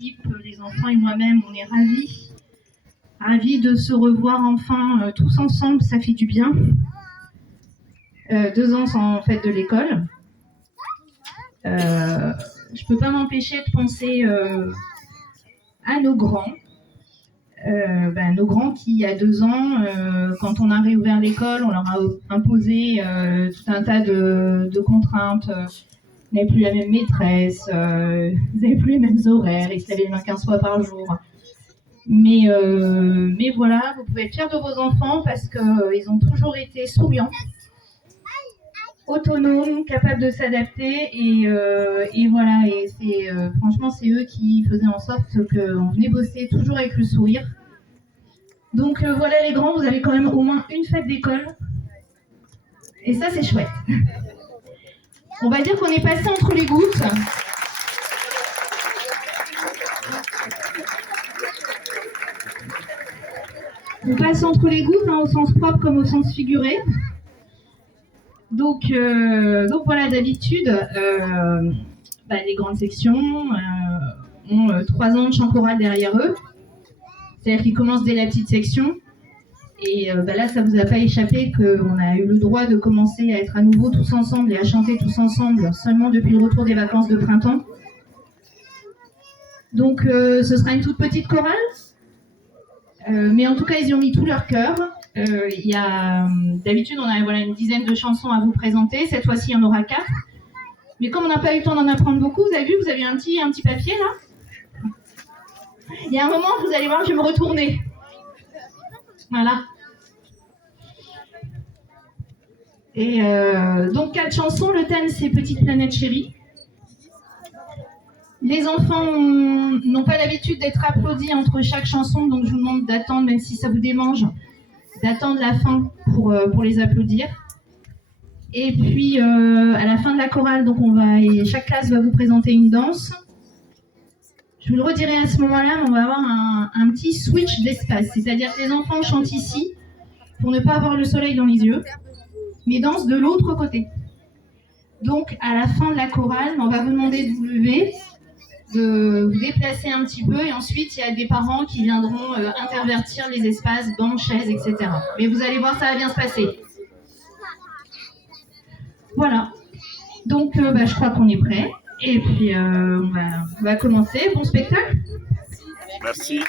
l'équipe, les enfants et moi-même, on est ravis de se revoir enfin tous ensemble, ça fait du bien. 2 ans sans fête de l'école. Je peux pas m'empêcher de penser à nos grands. Nos grands qui, il y a 2 ans, quand on a réouvert l'école, on leur a imposé tout un tas de contraintes. Vous n'avez plus la même maîtresse, vous n'avez plus les mêmes horaires, ils se lavaient les mains 15 fois par jour. Mais voilà, vous pouvez être fiers de vos enfants parce qu'ils ont toujours été souriants, autonomes, capables de s'adapter et voilà. Et franchement, c'est eux qui faisaient en sorte qu'on venait bosser toujours avec le sourire. Donc voilà les grands, vous avez quand même au moins une fête d'école. Et ça, c'est chouette. On va dire qu'on est passé entre les gouttes. On passe entre les gouttes, au sens propre comme au sens figuré. Donc voilà, d'habitude, les grandes sections ont 3 ans de chant choral derrière eux. C'est-à-dire qu'ils commencent dès la petite section. Et là, ça ne vous a pas échappé qu'on a eu le droit de commencer à être à nouveau tous ensemble et à chanter tous ensemble seulement depuis le retour des vacances de printemps. Donc ce sera une toute petite chorale. Mais en tout cas, ils y ont mis tout leur cœur. D'habitude, on a une dizaine de chansons à vous présenter. Cette fois-ci, il y en aura 4. Mais comme on n'a pas eu le temps d'en apprendre beaucoup, vous avez vu, vous avez un petit papier là. Il y a un moment, vous allez voir, je vais me retourner. Voilà. Et donc 4 chansons. Le thème, c'est Petite planète chérie. Les enfants n'ont pas l'habitude d'être applaudis entre chaque chanson, donc je vous demande d'attendre, même si ça vous démange, d'attendre la fin pour les applaudir. Et puis à la fin de la chorale, donc chaque classe va vous présenter une danse. Je vous le redirai à ce moment-là, mais on va avoir un petit switch d'espace, c'est-à-dire que les enfants chantent ici pour ne pas avoir le soleil dans les yeux, mais dansent de l'autre côté. Donc à la fin de la chorale, on va vous demander de vous lever, de vous déplacer un petit peu, et ensuite il y a des parents qui viendront intervertir les espaces, bancs, chaises, etc. Mais vous allez voir, ça va bien se passer. Voilà. Donc je crois qu'on est prêt. Et puis on va commencer. Bon spectacle. Merci.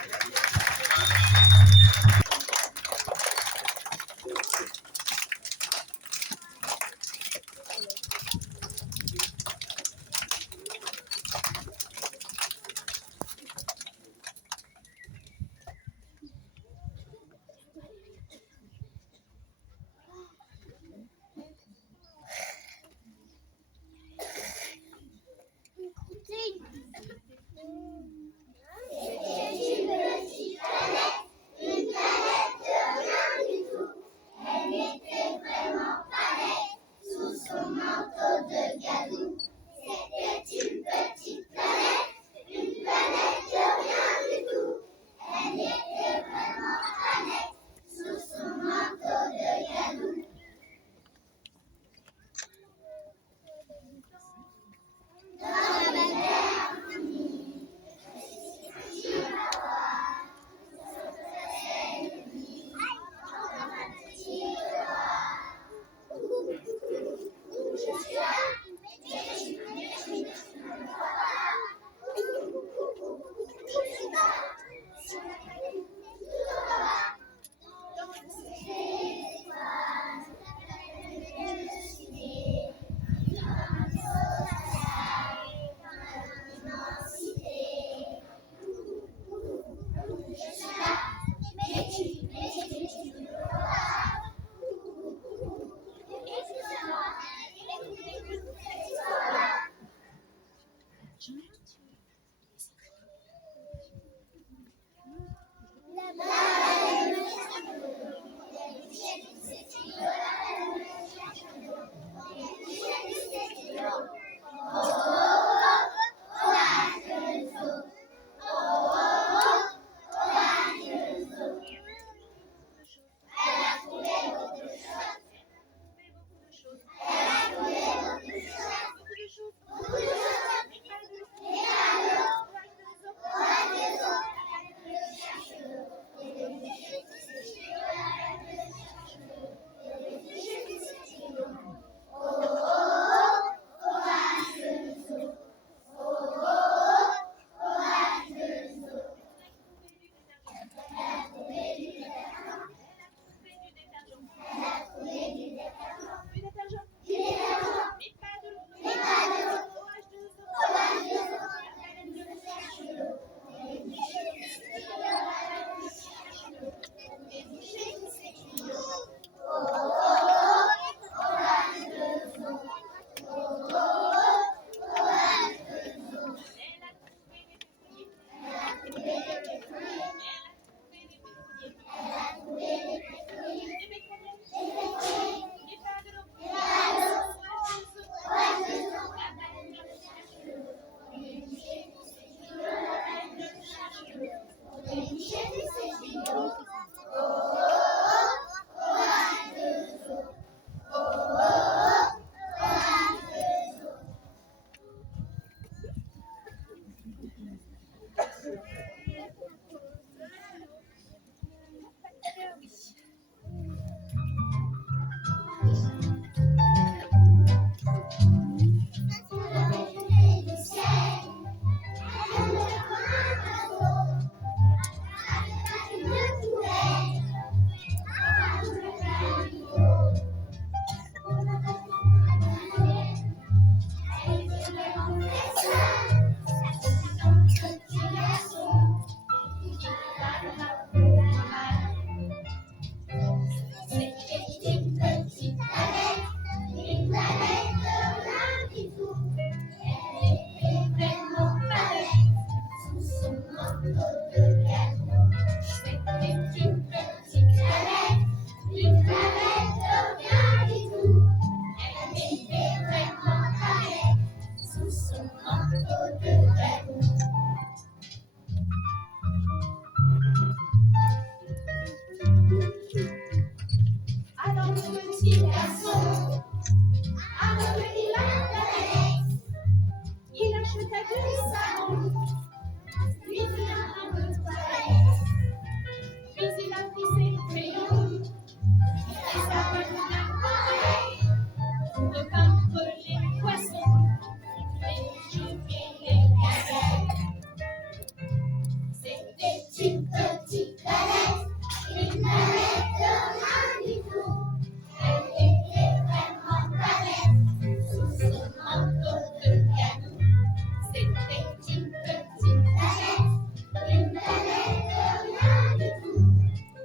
Alors le petit garçon a repris la planète. Il acheta du savon, puis il a un peu de toilette. Puis il a pris ses crayons et sa bonne appareil pour peindre les poissons, les joues et les gazelles. C'était une petite planète de rien du tout. Elle était vraiment planète sous son manteau de canon. C'était une petite planète de rien du tout.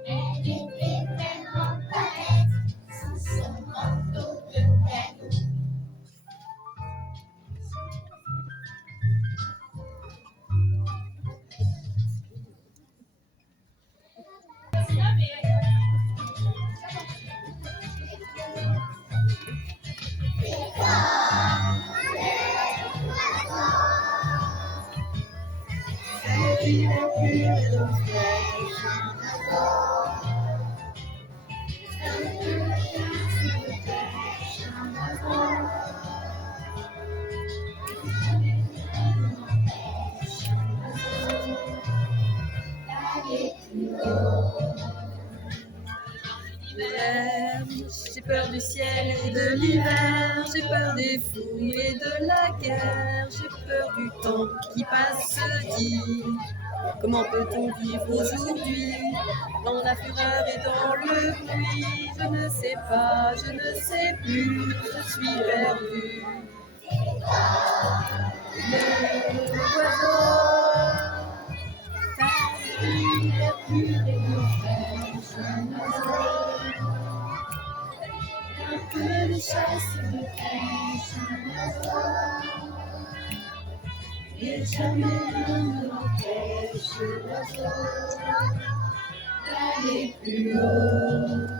Elle était vraiment planète sous son manteau de canon. J'ai peur du ciel et de l'hiver, j'ai peur des fous et de la guerre, j'ai peur du temps qui passe dit. Comment peut-on vivre aujourd'hui dans la fureur et dans le bruit? Je ne sais pas, je ne sais plus, je suis perdu. Le oiseau, ta lumière pure et fraîche, un oiseau. Un peu de chasse et de pêche, un oiseau. Et jamais rien ne m'empêche, l'oiseau, d'aller plus haut.